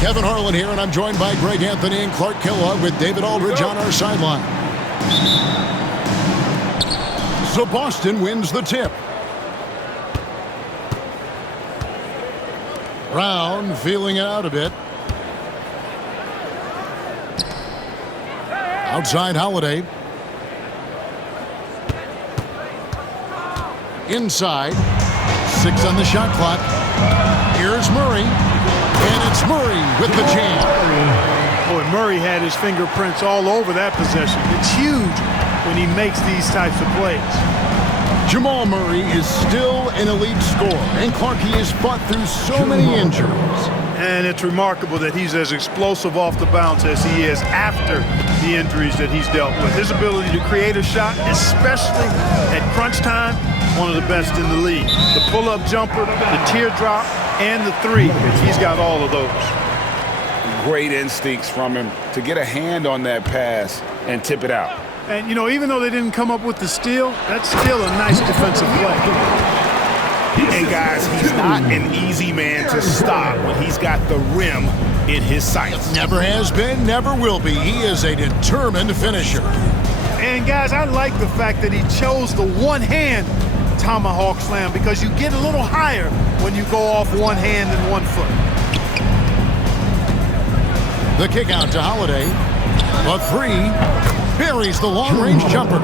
Kevin Harlan here, and I'm joined by Greg Anthony and Clark Kellogg with David Aldridge on our sideline. So Boston wins the tip. Brown feeling it out a bit. Outside Holiday. Inside. 6 on the shot clock. Here's Murray. And it's Murray with the jam. Boy, Murray had his fingerprints all over that possession. It's huge when he makes these types of plays. Jamal Murray is still an elite scorer. And Clark, he has fought through so many injuries. And it's remarkable that he's as explosive off the bounce as he is after the injuries that he's dealt with. His ability to create a shot, especially at crunch time, one of the best in the league. The pull-up jumper, the teardrop, and the three. He's got all of those. Great instincts from him to get a hand on that pass and tip it out. And, you know, even though they didn't come up with the steal, that's still a nice defensive play. And, guys, he's not an easy man to stop when he's got the rim in his sights. Never has been, never will be. He is a determined finisher. And, guys, I like the fact that he chose the one-hand tomahawk slam because you get a little higher when you go off one hand and 1 foot. The kick out to Holiday. A 3. Buries the long-range jumper.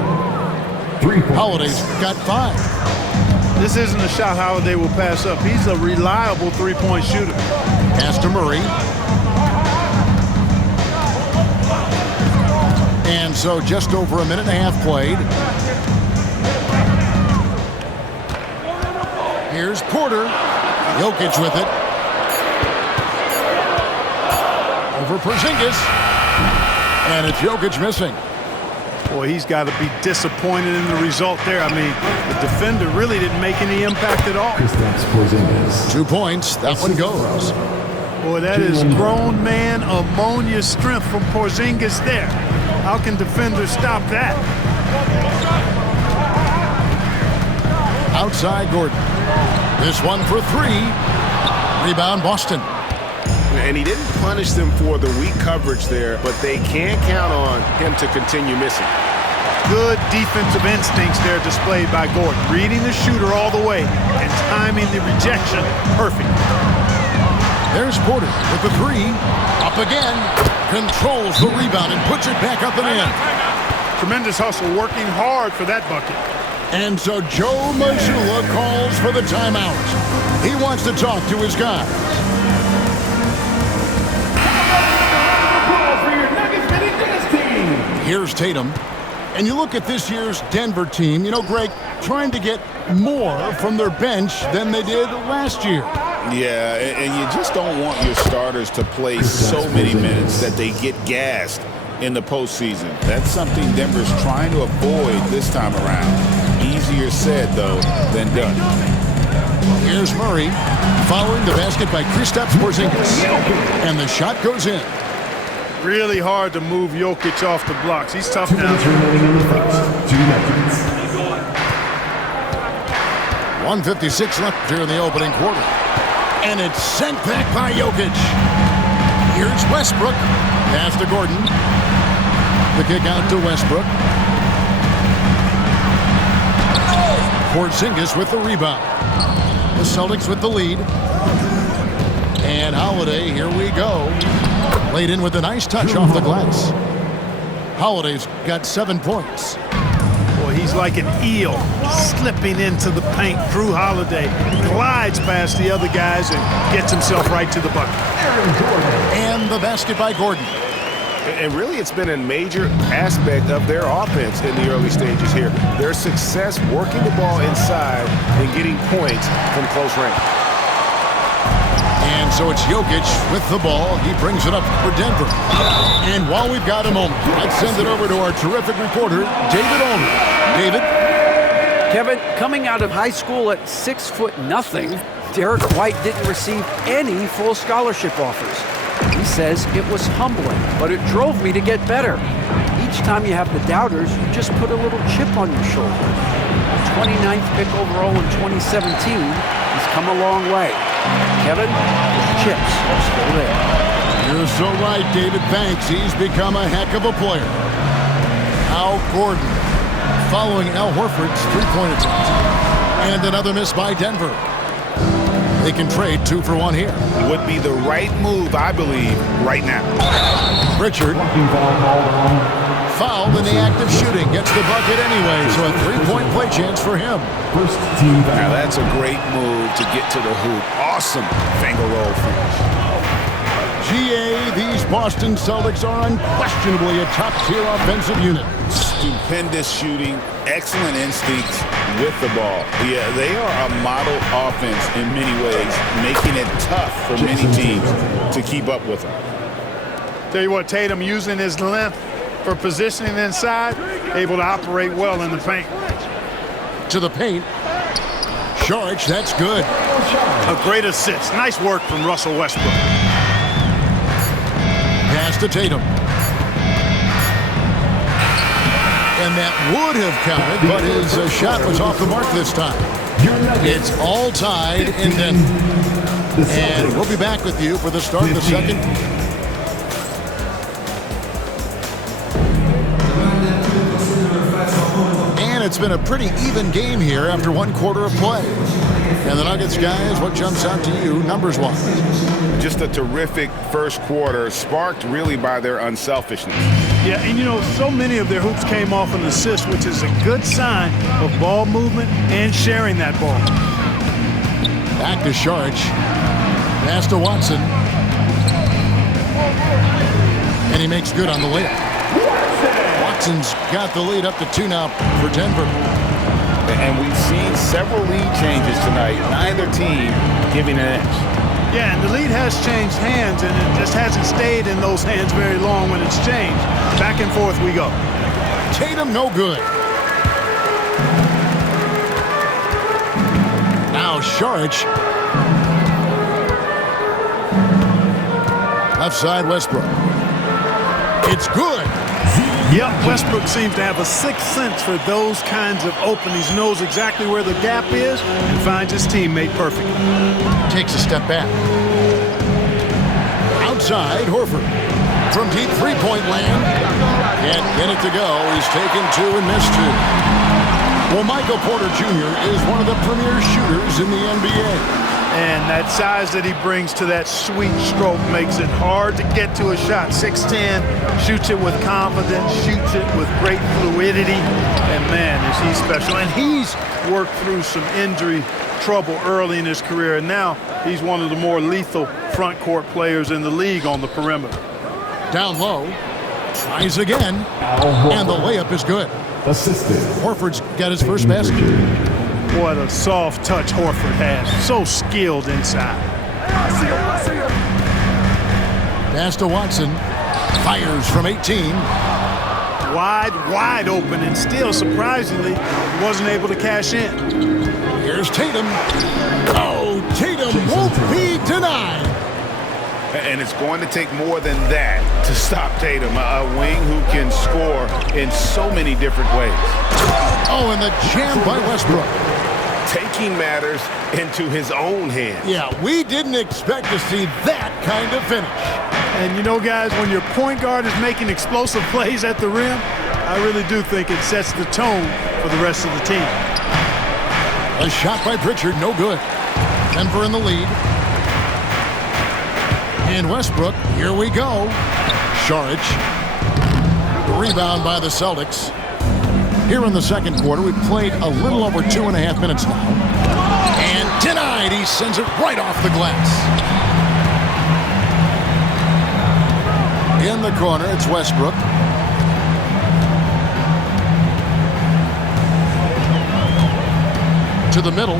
Holiday's got 5. This isn't a shot Holiday will pass up. He's a reliable three-point shooter. Pass to Murray. And so just over a minute and a half played. Here's Porter. Jokic with it. Over Porzingis. And it's Jokic missing. Boy, he's got to be disappointed in the result there. I mean, the defender really didn't make any impact at all. 2 points. That one goes. Boy, that is grown man ammonia strength from Porzingis there. How can defenders stop that? Outside Gordon. This one for 3. Rebound Boston. And he didn't punish them for the weak coverage there, but they can't count on him to continue missing. Good defensive instincts there displayed by Gordon. Reading the shooter all the way and timing the rejection perfect. There's Porter with the 3. Up again. Controls the rebound and puts it back up and in. Tremendous hustle, working hard for that bucket. And so Joe Mazzulla calls for the timeout. He wants to talk to his guys. Here's Tatum. And you look at this year's Denver team, you know, Greg, trying to get more from their bench than they did last year. Yeah, and you just don't want your starters to play so many minutes that they get gassed in the postseason. That's something Denver's trying to avoid this time around. Easier said, though, than done. Here's Murray following the basket by Kristaps Porzingis. And the shot goes in. Really hard to move Jokic off the blocks. He's tough now. 1:56 left here in the opening quarter. And it's sent back by Jokic. Here's Westbrook. Pass to Gordon. The kick out to Westbrook. Porzingis with the rebound. The Celtics with the lead. And Holiday, here we go. Laid in with a nice touch off the glass. Holiday's got 7 points. Boy, he's like an eel slipping into the paint. Drew Holiday glides past the other guys and gets himself right to the bucket. And the basket by Gordon. And really, it's been a major aspect of their offense in the early stages here. Their success working the ball inside and getting points from close range. And so it's Jokic with the ball. He brings it up for Denver. And while we've got a moment, let's send it over to our terrific reporter, David Aldridge. David? Kevin, coming out of high school at 6'0", Derek White didn't receive any full scholarship offers. He says it was humbling, but it drove me to get better. Each time you have the doubters, you just put a little chip on your shoulder. 29th pick overall in 2017, he's come a long way. Kevin, the chips are still there. You're so right, David. Thanks. He's become a heck of a player. Al Gordon following Al Horford's three-point attempt. And another miss by Denver. They can trade 2 for 1 here. Would be the right move, I believe, right now. Pritchard fouled in the act of shooting. Gets the bucket anyway, so a 3-point play chance for him. Now that's a great move to get to the hoop. Awesome finger roll finish. GA, these Boston Celtics are unquestionably a top-tier offensive unit. Stupendous shooting, excellent instincts with the ball. Yeah, they are a model offense in many ways, making it tough for many teams to keep up with them. Tell you what, Tatum using his length for positioning inside, able to operate well in the paint. To the paint. Saric, that's good. A great assist. Nice work from Russell Westbrook. Pass to Tatum. And that would have counted, but his shot was off the mark this time. It's all tied in Denver. And we'll be back with you for the start of the second. And it's been a pretty even game here after 1 quarter of play. And the Nuggets, guys, what jumps out to you numbers-wise? Just a terrific first quarter, sparked really by their unselfishness. Yeah, and you know, so many of their hoops came off an assist, which is a good sign of ball movement and sharing that ball. Back to Saric. Pass to Watson. And he makes good on the layup. Watson's got the lead up to 2 now for Denver. And we've seen several lead changes tonight, neither team giving an edge. Yeah, and the lead has changed hands, and it just hasn't stayed in those hands very long when it's changed. Back and forth we go. Tatum, no good. Now Saric. Left side, Westbrook. It's good. Yep, Westbrook seems to have a sixth sense for those kinds of openings. Knows exactly where the gap is and finds his teammate perfectly. Takes a step back. Outside, Horford. From deep three-point land. Can't get it to go. He's taken 2 and missed 2. Well, Michael Porter Jr. is one of the premier shooters in the NBA. And that size that he brings to that sweet stroke makes it hard to get to a shot. 6'10", shoots it with confidence, shoots it with great fluidity. And man, is he special. And he's worked through some injury trouble early in his career. And now he's one of the more lethal front court players in the league on the perimeter. Down low. Tries again. And the layup is good. Assisted. Horford's got his first basket. What a soft touch Horford has. So skilled inside. Pass to Watson. Fires from 18. Wide open, and still, surprisingly, wasn't able to cash in. Here's Tatum. Oh, Tatum won't be denied. And it's going to take more than that to stop Tatum, a wing who can score in so many different ways. Oh, and the jam by Westbrook. Taking matters into his own hands. Yeah, we didn't expect to see that kind of finish. And you know, guys, when your point guard is making explosive plays at the rim, I really do think it sets the tone for the rest of the team. A shot by Pritchard, no good. Denver in the lead. And Westbrook, here we go. Saric. Rebound by the Celtics. Here in the second quarter, we've played a little over 2.5 minutes now. And denied. He sends it right off the glass. In the corner, it's Westbrook. To the middle.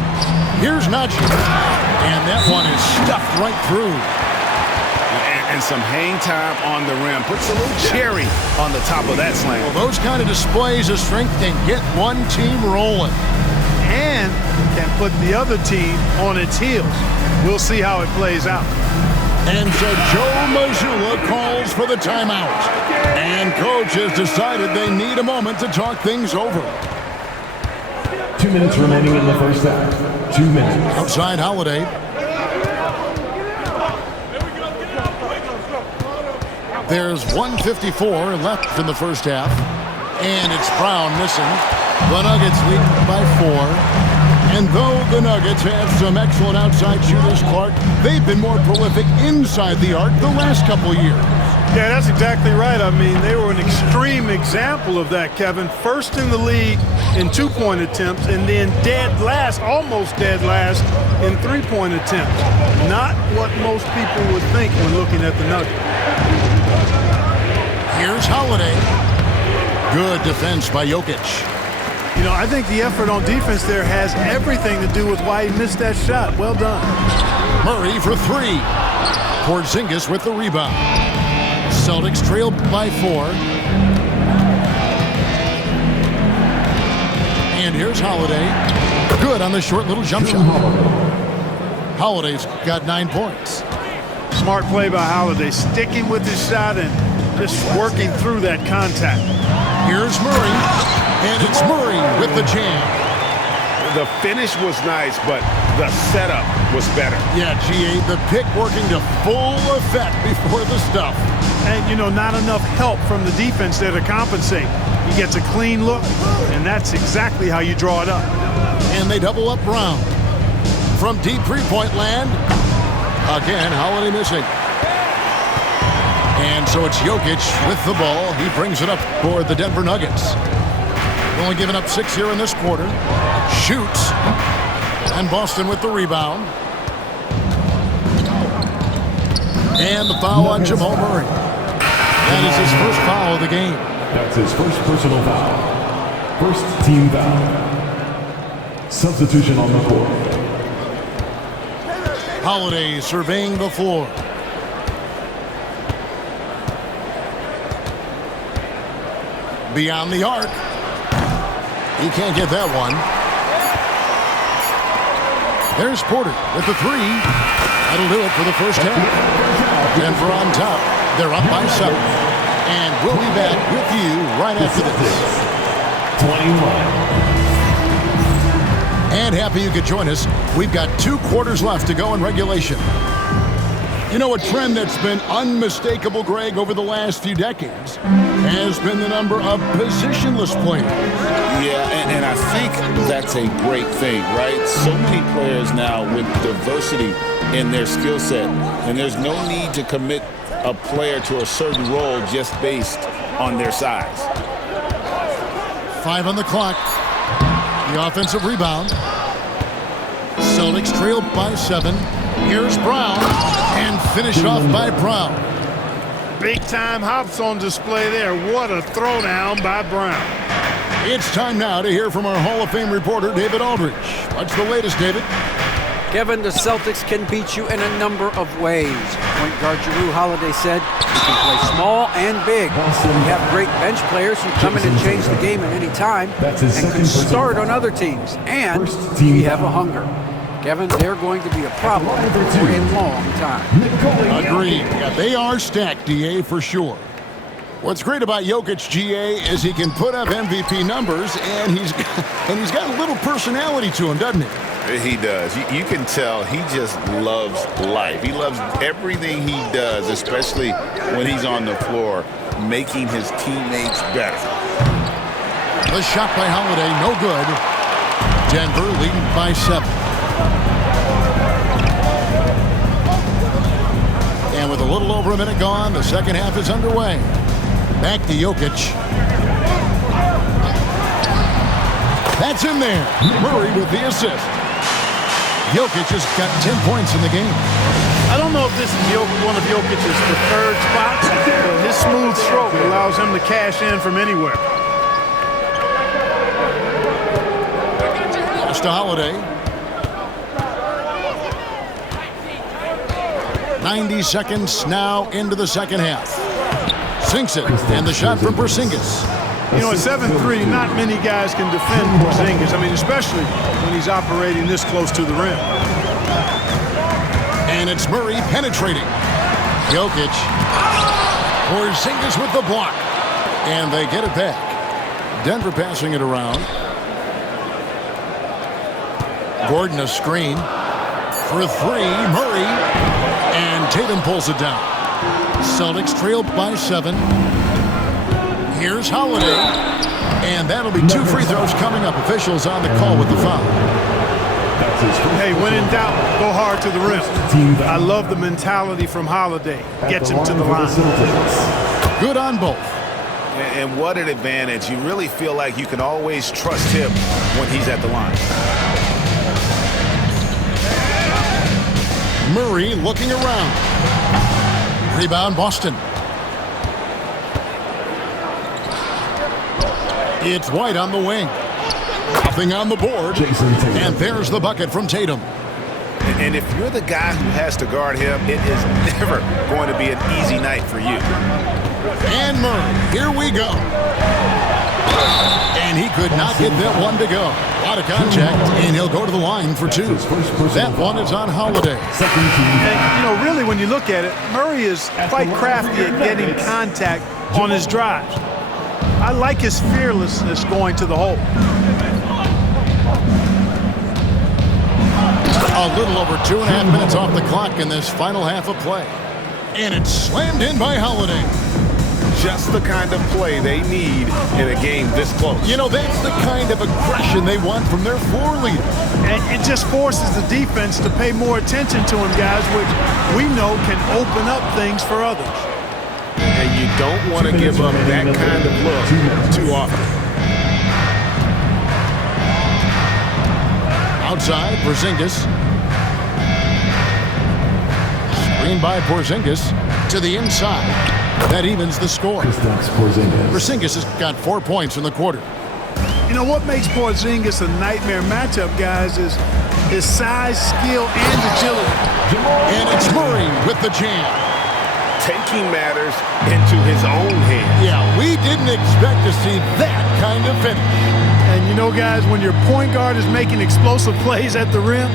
Here's Najee. And that one is stuffed right through. And some hang time on the rim. Puts a little cherry on the top of that slam. Well, those kind of displays of strength can get one team rolling. And can put the other team on its heels. We'll see how it plays out. And so Joe Mazzulla calls for the timeout. And coach has decided they need a moment to talk things over. 2 minutes remaining in the first half. 2 minutes. Outside Holiday. There's 1:54 left in the first half. And it's Brown missing. The Nuggets lead by 4. And though the Nuggets have some excellent outside shooters, Clark, they've been more prolific inside the arc the last couple years. Yeah, that's exactly right. I mean, they were an extreme example of that, Kevin. First in the league in two-point attempts, and then dead last, almost dead last, in three-point attempts. Not what most people would think when looking at the Nuggets. Here's Holiday. Good defense by Jokic. You know, I think the effort on defense there has everything to do with why he missed that shot. Well done. Murray for 3. Porzingis with the rebound. Celtics trail by 4. And here's Holiday. Good on the short little jump shot. Holiday's got 9 points. Smart play by Holiday, sticking with his shot and just working through that contact. Here's Murray, and it's Murray with the jam. The finish was nice, but the setup was better. Yeah, GA, the pick working to full effect before the stuff. And, you know, not enough help from the defense there to compensate. He gets a clean look, and that's exactly how you draw it up. And they double up Brown. From deep three-point land, again, Holiday missing. And so it's Jokic with the ball. He brings it up for the Denver Nuggets. Only giving up 6 here in this quarter. Shoots. And Boston with the rebound. And the foul on Jamal Murray. That is his first foul of the game. That's his first personal foul. First team foul. Substitution on the court. Holiday surveying the floor. Beyond the arc. He can't get that one. There's Porter with the 3. That'll do it for the first half. Denver on top. They're up by 7. And we'll be back with you right after this. 21. And happy you could join us. We've got 2 quarters left to go in regulation. You know, a trend that's been unmistakable, Greg, over the last few decades has been the number of positionless players. Yeah, and I think that's a great thing, right? So many players now with diversity in their skill set, and there's no need to commit a player to a certain role just based on their size. 5 on the clock. The offensive rebound. Celtics trail by 7. Here's Brown, and finished off by Brown. Big-time hops on display there. What a throwdown by Brown. It's time now to hear from our Hall of Fame reporter, David Aldridge. What's the latest, David? Kevin, the Celtics can beat you in a number of ways. Point guard Jrue Holiday said you can play small and big. We have great bench players who come in and change the game at any time and can start on other teams. And we have a hunger. Kevin, they're going to be a problem for a long time. Agreed. Yeah, they are stacked, DA, for sure. What's great about Jokic, GA, is he can put up MVP numbers, and he's got a little personality to him, doesn't he? He does. You can tell he just loves life. He loves everything he does, especially when he's on the floor, making his teammates better. The shot by Holiday, no good. Denver leading by 7. And with a little over a minute gone, the second half is underway. Back to Jokic. That's in there. Murray with the assist. Jokic has got 10 points in the game. I don't know if this is one of Jokic's preferred spots, but his smooth stroke allows him to cash in from anywhere. Pass to Holiday. 90 seconds now into the second half. Sinks it, and the shot from Porzingis. You know, at 7'3", not many guys can defend Porzingis. I mean, especially when he's operating this close to the rim. And it's Murray penetrating. Jokic. Porzingis with the block. And they get it back. Denver passing it around. Gordon a screen. For 3, Murray. And Tatum pulls it down. Celtics trailed by 7. Here's Holiday. And that'll be 2 free throws coming up. Officials on the call with the foul. Hey, when in doubt, go hard to the rim. I love the mentality from Holiday. Gets him to the line. Good on both. And what an advantage. You really feel like you can always trust him when he's at the line. Murray looking around. Rebound, Boston. It's White on the wing. Nothing on the board. And there's the bucket from Tatum. And if you're the guy who has to guard him, it is never going to be an easy night for you. And Murray, here we go. And he could not get that one to go. A lot of contact, and he'll go to the line for 2. That one is on Holiday. And, really, when you look at it, Murray is quite crafty at getting contact on his drives. I like his fearlessness going to the hole. A little over 2.5 minutes off the clock in this final half of play. And it's slammed in by Holiday. Just the kind of play they need in a game this close. That's the kind of aggression they want from their floor leader. And it just forces the defense to pay more attention to him, guys, which we know can open up things for others. And you don't want to give up that kind of look too often. Outside, Porzingis. Screen by Porzingis to the inside. That evens the score. Porzingis has got 4 points in the quarter. What makes Porzingis a nightmare matchup, guys, is his size, skill, and agility. And it's Murray with the jam. Taking matters into his own hands. Yeah, we didn't expect to see that kind of finish. And guys, when your point guard is making explosive plays at the rim,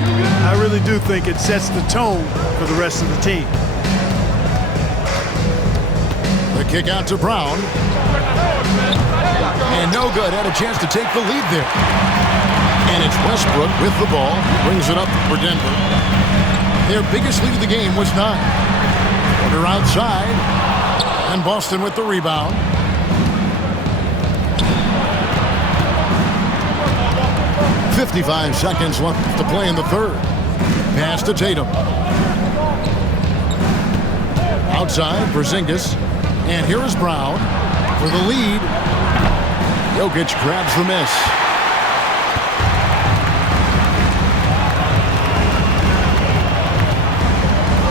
I really do think it sets the tone for the rest of the team. The kick out to Brown. And no good. Had a chance to take the lead there. And it's Westbrook with the ball. Brings it up for Denver. Their biggest lead of the game was 9. Porter outside. And Boston with the rebound. .55 seconds left to play in the third. Pass to Tatum. Outside, Porzingis. And here is Brown for the lead. Jokic grabs the miss.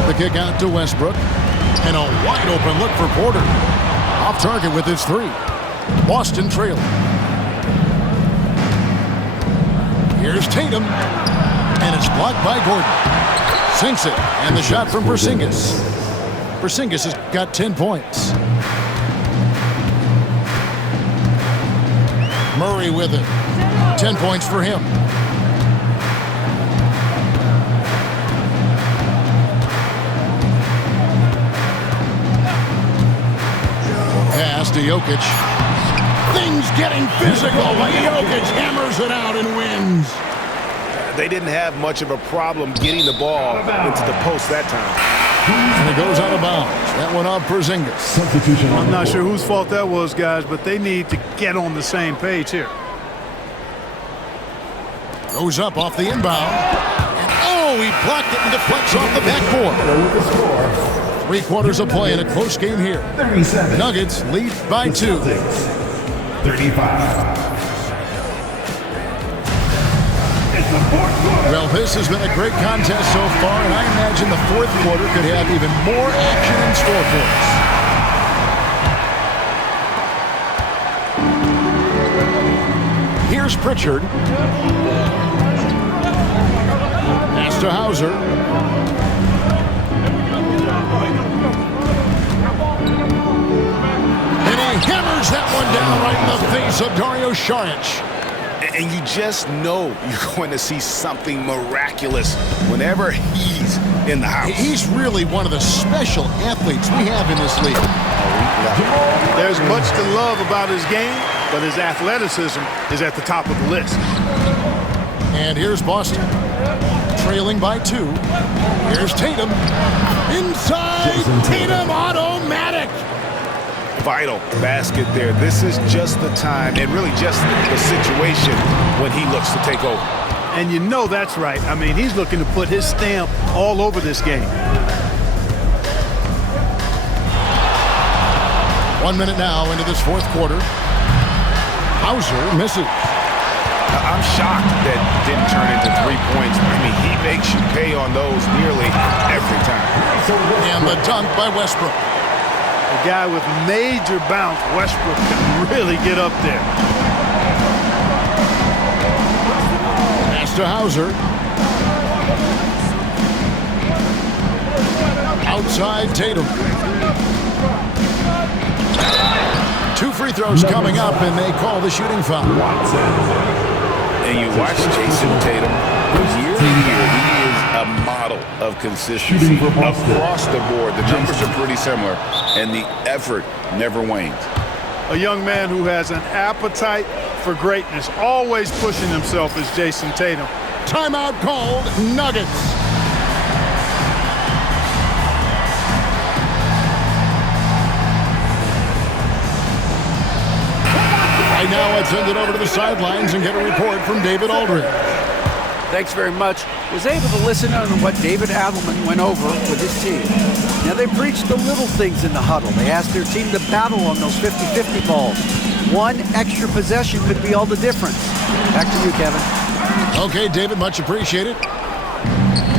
The kick out to Westbrook. And a wide open look for Porter. Off target with his 3. Boston trailing. Here's Tatum. And it's blocked by Gordon. Sinks it. And the shot from Porzingis. Porzingis has got 10 points. Murray with it. 10 points for him. Pass to Jokic. Things getting physical, but Jokic hammers it out and wins. They didn't have much of a problem getting the ball into the post that time. And it goes out of bounds. That one off Porzingis. Substitution. I'm not sure whose fault that was, guys, but they need to get on the same page here. Goes up off the inbound. And he blocked it and deflects off the backboard. 3 quarters of play in a close game here. Nuggets lead by 2. 35. Well, this has been a great contest so far, and I imagine the fourth quarter could have even more action in store for us. Here's Pritchard. Pass to Hauser. And he hammers that one down right in the face of Dario Saric. And you just know you're going to see something miraculous whenever he's in the house. He's really one of the special athletes we have in this league. There's much to love about his game, but his athleticism is at the top of the list. And here's Boston. trailing by 2. Here's Tatum. Inside. Tatum, automatic. Vital basket there. This is just the time and really just the situation when he looks to take over. And you know that's right. I mean, he's looking to put his stamp all over this game. 1 minute now into this fourth quarter. Hauser misses. I'm shocked that didn't turn into 3 points. I mean, he makes you pay on those nearly every time. And the dunk by Westbrook. A guy with major bounce, Westbrook, can really get up there. Pass to Hauser. Outside Tatum. 2 free throws coming up, and they call the shooting foul. And you watch Jason Tatum, year to year, he is a model of consistency across the board. The numbers are pretty similar, and the effort never wanes. A young man who has an appetite for greatness, always pushing himself, is Jason Tatum. Timeout called, Nuggets. Right now, let's send it over to the sidelines and get a report from David Aldridge. Thanks very much. Was able to listen on what David Adelman went over with his team. Now, they preached the little things in the huddle. They asked their team to battle on those 50-50 balls. One extra possession could be all the difference. Back to you, Kevin. Okay, David, much appreciated.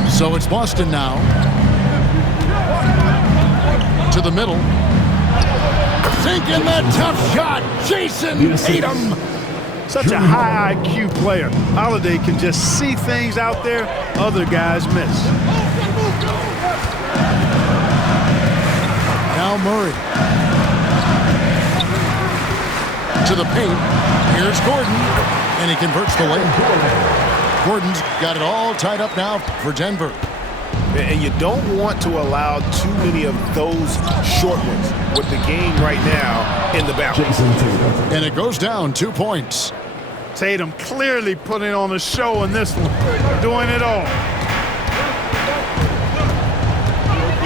So it's Boston now. To the middle. Sinking the tough shot, Jason Tatum. Such a high IQ player. Holiday can just see things out there other guys miss. Now Murray. To the paint. Here's Gordon. And he converts the layup. Gordon's got it all tied up now for Denver. And you don't want to allow too many of those short ones with the game right now in the balance. And it goes down 2 points. Tatum clearly putting on a show in this one, doing it all.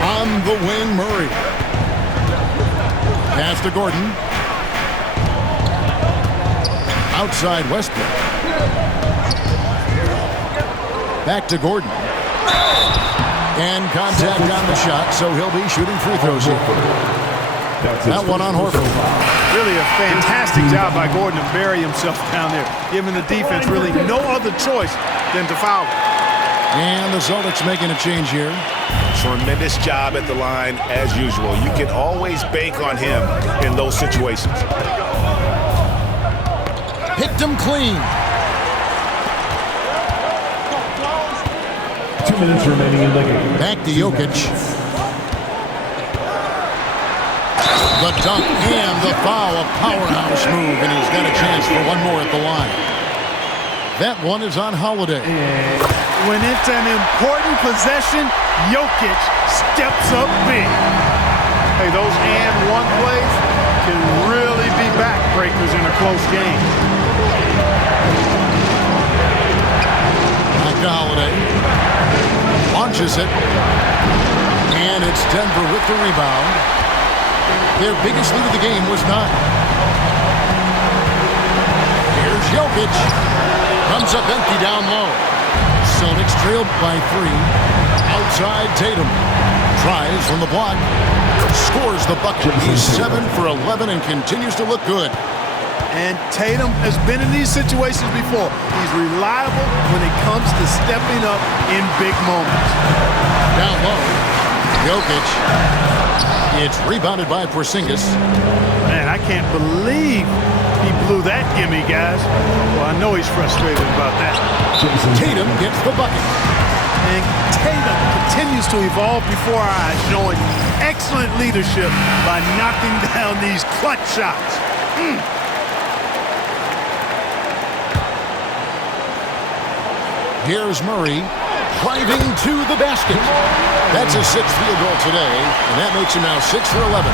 On the wing, Murray. Pass to Gordon. Outside Westbrook. Back to Gordon. And contact on the shot, so he'll be shooting free throws here. That one on Horford. Really a fantastic job by Gordon to bury himself down there, giving the defense really no other choice than to foul. And the Celtics making a change here. Tremendous job at the line as usual. You can always bank on him in those situations. Picked him clean. 2 minutes remaining in the game. Back to Jokic. The dunk and the foul, a powerhouse move, and he's got a chance for one more at the line. That one is on Holiday. When it's an important possession, Jokic steps up big. Hey, those and one plays can really be backbreakers in a close game. Back to Holiday. Launches it. And it's Denver with the rebound. Their biggest lead of the game was 9. Here's Jokic. Comes up empty down low. Celtics trailed by 3. Outside Tatum. Tries from the block. Scores the bucket. He's 7 for 11 and continues to look good. And Tatum has been in these situations before. He's reliable when it comes to stepping up in big moments. Down low. Jokic. It's rebounded by Porzingis. Man, I can't believe he blew that gimme, guys. Well, I know he's frustrated about that. Tatum gets the bucket. And Tatum continues to evolve before our eyes, showing excellent leadership by knocking down these clutch shots. Here's Murray driving to the basket. That's his 6th field goal today, and that makes him now 6 for 11.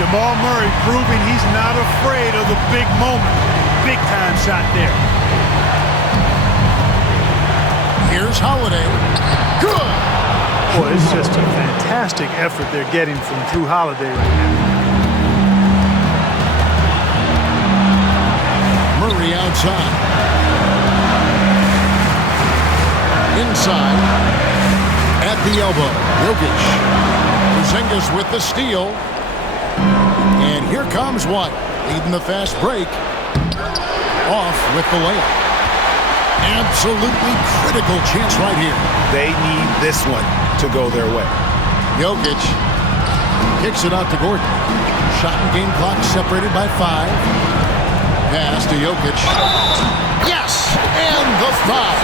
Jamal Murray proving he's not afraid of the big moment. Big time shot there. Here's Holiday. Good. Boy, it's just a fantastic effort they're getting from Drew Holiday right now. Murray outside. Inside. At the elbow. Jokic. Porzingis with the steal. And here comes White. Leading the fast break. Off with the layup. Absolutely critical chance right here. They need this one to go their way. Jokic kicks it out to Gordon. Shot and game clock separated by 5. Pass to Jokic. Yes! And the foul.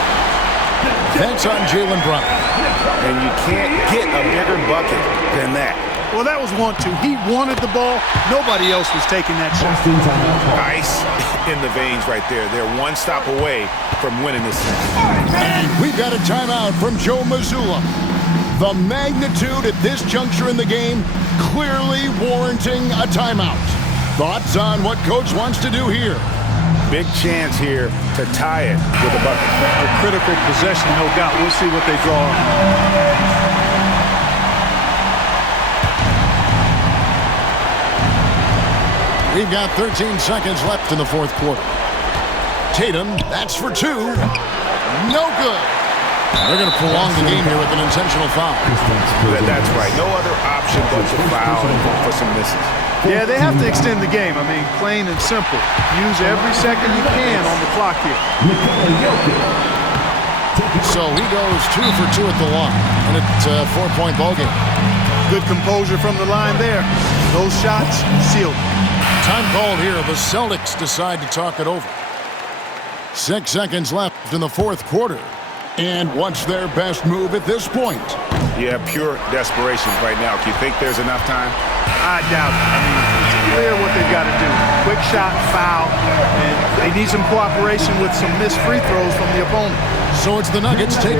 That's on Jaylen Brown. And you can't get a bigger bucket than that. Well, that was 1-2. He wanted the ball. Nobody else was taking that shot. Ice in the veins right there. They're one stop away from winning this thing. And we've got a timeout from Joe Mazzulla. The magnitude at this juncture in the game clearly warranting a timeout. Thoughts on what Coach wants to do here? Big chance here to tie it with a bucket. A critical possession, no doubt. We'll see what they draw. We've got 13 seconds left in the fourth quarter. Tatum, that's for 2. No good. They're going to prolong the game here with an intentional foul. That's right. No other option but to foul and for some misses. Yeah, they have to extend the game. I mean, plain and simple. Use every second you can on the clock here. So he goes 2 for 2 at the line, and it's a 4-point ball game. Good composure from the line there. Those shots sealed. Time called here. The Celtics decide to talk it over. 6 seconds left in the fourth quarter. And what's their best move at this point? Yeah, pure desperation right now. Do you think there's enough time? I doubt it. I mean, it's clear what they've got to do. Quick shot, foul, and they need some cooperation with some missed free throws from the opponent. So it's the Nuggets taking